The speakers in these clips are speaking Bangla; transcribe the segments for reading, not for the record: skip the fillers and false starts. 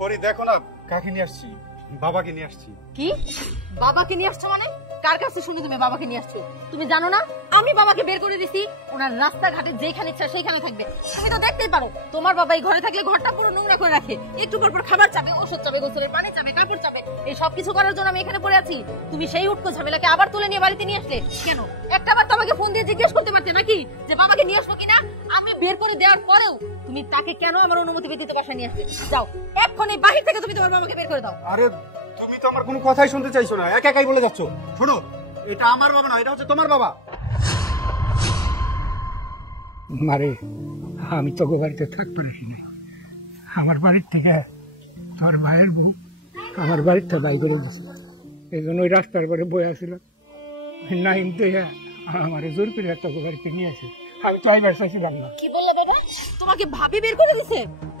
পরি দেখো না কাকে নিয়ে আসছি, বাবাকে নিয়ে আসছি। কি বাবাকে নিয়ে আসছো মানে? কার কাছে শুনি তুমি বাবাকে নিয়ে আসছো? তুমি জানো না আমি বাবাকে বের করে দিছি, ওনার রাস্তাঘাটে যেখানে ইচ্ছা সেইখানে থাকবে। তুমি তো দেখতেই পারো তোমার বাবা এই ঘরে থাকলে ঘরটা পুরো নোংরা করে রাখে, একটু পর পর খাবার চাবে, ওষুধ চাবে, গোসলের পানি চাবে, কাপড় চাবে, এই সব কিছু করার জন্য আমি এখানে পড়ে আছি। তুমি সেই উটকো ঝামেলাকে আবার তুলে নিয়ে বাড়িতে নিয়ে আসলে কেন? একটাবার তো আমাকে ফোন দিয়ে জিজ্ঞেস করতে পারতে নাকি যে বাবাকে নিয়ে আসবো কিনা? আমি বের করে দেওয়ার পরেও তুমি তাকে কেন আমার অনুমতি ব্যতীত বাসায় নিয়ে আসলে? যাও এক্ষুনি বাহির থেকে তুমি তোমার বাবাকে বের করে দাও। আরে তুমি তো আমার কোনো কথাই শুনতে চাইছো না, একা একাই বলে যাচ্ছো। শোনো, এটা আমার বাবা না, এটা হচ্ছে তোমার বাবা। মারে আমি তো বাড়িতে থাকতে পারি না, আমার বাড়ির থেকে তোর ভাইয়ের বউ আমার বাড়িতে বাই করে দিয়েছে, এই জন্য ওই রাস্তার পরে বই আসছিল নাইম দেখে আমার জোর করে তোকে বাড়িতে নিয়ে আসে। আমি তো আইবার চাইছিলাম না। কি বললে বাবা? তোমাকে ভাবি বের করে দিছে?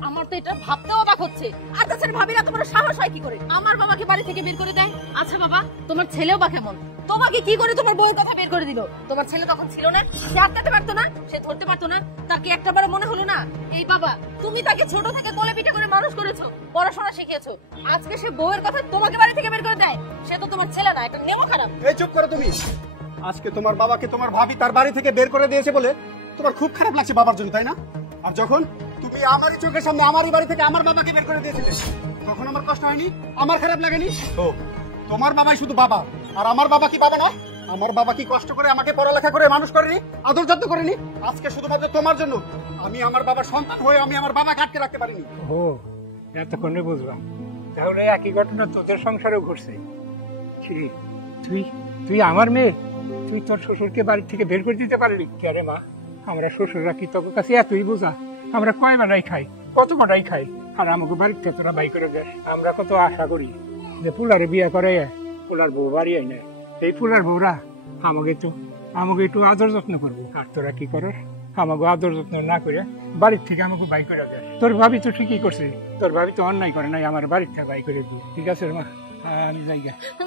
আমার তো এটা ভাবতেও অবাক হচ্ছে। আর তাছাড়া ভাবিরা তোমার সাহস হয় কি করে আমার বাবাকে বাড়ি থেকে বের করে দেয়? আচ্ছা বাবা, তোমার ছেলেও বা কেমন? তোমাকে কি করে তোমার বউয়ের কথা বের করে দিল? তোমার ছেলে তখন ছিল না, সে আটকাতে পারতো না, সে ধরতে পারতো না, তার কি একটাবার মনে হলো না এই বাবা তুমি তাকে ছোট থেকে কোলে পিঠে করে মানুষ করেছো, পড়াশোনা শিখিয়েছো, আজকে সে বউয়ের কথা তোমাকে বাড়ি থেকে বের করে দেয়? সে তো তোমার ছেলে না, এটা নেমো খারাপ। এই চুপ করো তুমি। আজকে তোমার বাবাকে তোমার ভাবি তার বাড়ি থেকে বের করে দিয়েছে বলে তোমার খুব খারাপ লাগছে বাবার জন্য, তাই না? আর যখন তুমি আমারই চোখের সামনে আমারই বাড়ি থেকে আমার বাবাকে বের করে দিয়েছিলে তখন আমার কষ্ট হয়নি, আমার খারাপ লাগেনি? তো তোমার বাবাই শুধু বাবা, আর আমার বাবা কি বাবা না? আমার বাবা কি কষ্ট করে আমাকে পড়ালেখা করে মানুষ করেনি, আদর যত্ন করেনি? আজকে শুধুমাত্র তোমার জন্য আমি আমার বাবার সন্তান হয়ে আমি আমার বাবাকে আটকে রাখতে পারিনি। ও এতক্ষণে বুঝলাম, তাহলে একই ঘটনা তোদের সংসারেও ঘটছে। তুই তুই আমার মেয়ে, তুই তোর শ্বশুরকে বাড়ি থেকে বের করে দিতে পারলি? কে মা, আমরা শ্বশুররা কি তোর কাছে এতই বোঝা? আমরা কয় বেলায় খাই, কত কটাই খাই, আর আমাকে বাড়িতে তোরা বাই করে দেয়। আমরা কত আশা করি যে পুলারে বিয়ে করে পুলার বউ বাড়ি আই না, এই পুলার বউরা আমাকে একটু আদর যত্ন করবো, আর তোরা কি করস? আমাকে আদর যত্ন না করে বাড়ির থেকে আমাকে বাই করে দেয়। তোর ভাবি তো ঠিকই করছে, তোর ভাবি তো অন্যায় করে নাই, আমার বাড়ির থেকে বাই করে দিয়ে। ঠিক আছে মা, আমি যাই।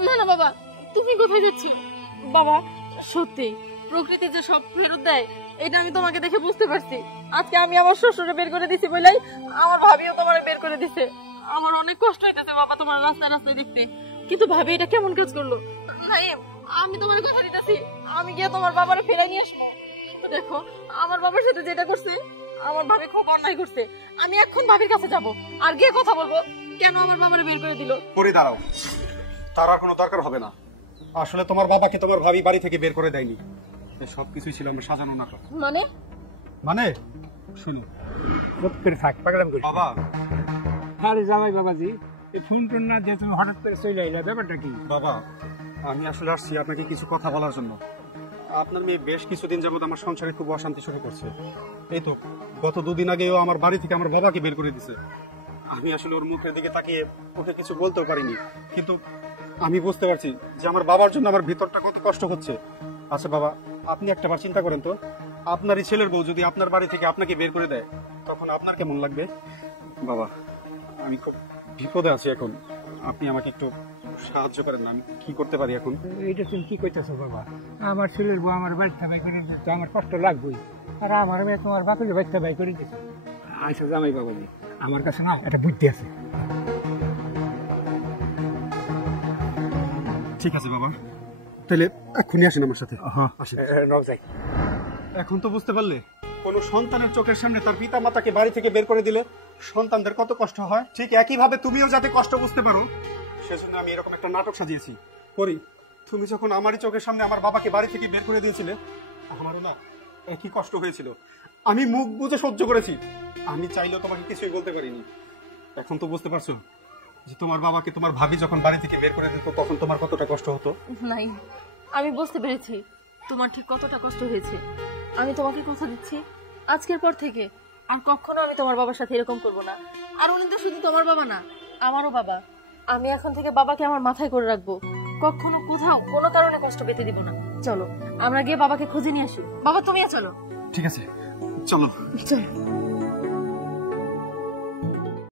না না বাবা, তুমি কোথায় যাচ্ছি? বাবা সত্যি প্রকৃতি যে সব ফেরত দেয় এটা আমি তোমাকে দেখে বুঝতে পারছি। আজকে আমি আমার শ্বশুরে বের করে দিছি বলেই আমার ভাবিও তোমারে বের করে দিছে। আমার অনেক কষ্ট হইতেছে বাবা তোমার রাস্তায় রাস্তায় দেখতে, কিন্তু ভাবি এটা কেমন কাজ করলো? নাইম, আমি তোমার কথা দিতেছি, আমি গিয়ে তোমার বাবারে ফেরাই নিয়ে আসবো। দেখো আমার বাবার সাথে যেটা করছে আমার ভাবি খুব অন্যায় করছে। আমি এখন ভাবির কাছে যাব আর গিয়ে কথা বলবো কেন আমার বাবারে বের করে দিল। পরে দাঁড়াও, তার আর কোনো দরকার হবে না। আসলে তোমার বাবাকে তোমার ভাবি বাড়ি থেকে বের করে দেয়নি, সবকিছুই ছিল আমার সাজানো নাটক। মানে শুনো, থাক পাগলাম করি বাবা। আরে জামাই বাবাজি, এই ফোন টোন না দিয়ে তুমি হঠাৎ করে চলে আইলা, ব্যাপারটা কি? বাবা আমি আসলে আসছি আপনাকে কিছু কথা বলার জন্য। আপনার মেয়ে বেশ কিছুদিন যাবত আমার সংসারে খুব অশান্তি শুরু করছে। এই তো গত দুদিন আগেও আমার বাড়ি থেকে আমার বাবাকে বের করে দিছে। আমি আসলে ওর মুখের দিকে তাকিয়ে ওকে কিছু বলতেও পারিনি, কিন্তু আমি বুঝতে পারছি যে আমার বাবার জন্য আমার ভিতরটা কত কষ্ট হচ্ছে। আচ্ছা বাবা, আপনি একটাবার চিন্তা করেন তো, আপনারই ছেলের বউ যদি আপনার বাড়ি থেকে আপনাকে বের করে দেয় তখন আপনার কেমন লাগবে? বাবা আমি খুব বিপদে আছি এখন, আপনি আমাকে একটু সাহায্য করেন না, আমি কি করতে পারি এখন? এইটা তুমি কি কইতেছো বাবা? আমার ছেলের বউ আমার বাড়িতে বাই করে দিতে আমার কষ্ট লাগবেই, আর আমার মেয়ে তোমার বাপের বাড়িতে বাই করে দিতে। আচ্ছা জামাই বাবাজি, আমার কাছে না একটা বুদ্ধি আছে। ঠিক আছে বাবা, তাহলে এক্ষুনি আসেন আমার সাথে। যাই। এখন তো বুঝতে পারলে কোন সন্তানের চোখের সামনে তার পিতা মাতাকে বাড়ি থেকে বের করে দিলে সন্তানদের কত কষ্ট হয়। ঠিক একইভাবে তুমিও যাতে কষ্ট বুঝতে পারো সেজন্য আমি এরকম একটা নাটক সাজিয়েছি। করি, তুমি যখন আমারই চোখের সামনে আমার বাবাকে বাড়ি থেকে বের করে দিয়েছিলে আমারও না একই কষ্ট হয়েছিল। আমি মুখ বুজে সহ্য করেছি, আমি চাইলেও তোমাকে কিছুই বলতে পারিনি। এখন তো বুঝতে পারছো যে তোমার বাবাকে তোমার ভাবি যখন বাড়ি থেকে বের করে দিত তখন তোমার কতটা কষ্ট হতো। নাই, আমি বুঝতে পেরেছি তোমার ঠিক কতটা কষ্ট হয়েছে। আমি তোমাকে কথা দিচ্ছি আজকের পর থেকে আর কখনো আমি তোমার বাবার সাথে এরকম করব না। আর উনি তো শুধু তোমার বাবা না, আমারও বাবা। আমি এখন থেকে বাবাকে আমার মাথায় করে রাখবো, কখনো কোথাও কোনো কারণে কষ্ট পেতে দিব না। চলো আমরা গিয়ে বাবাকে খুঁজে নিয়ে আসি। বাবা তুমিও চলো। ঠিক আছে, চলো। চলো।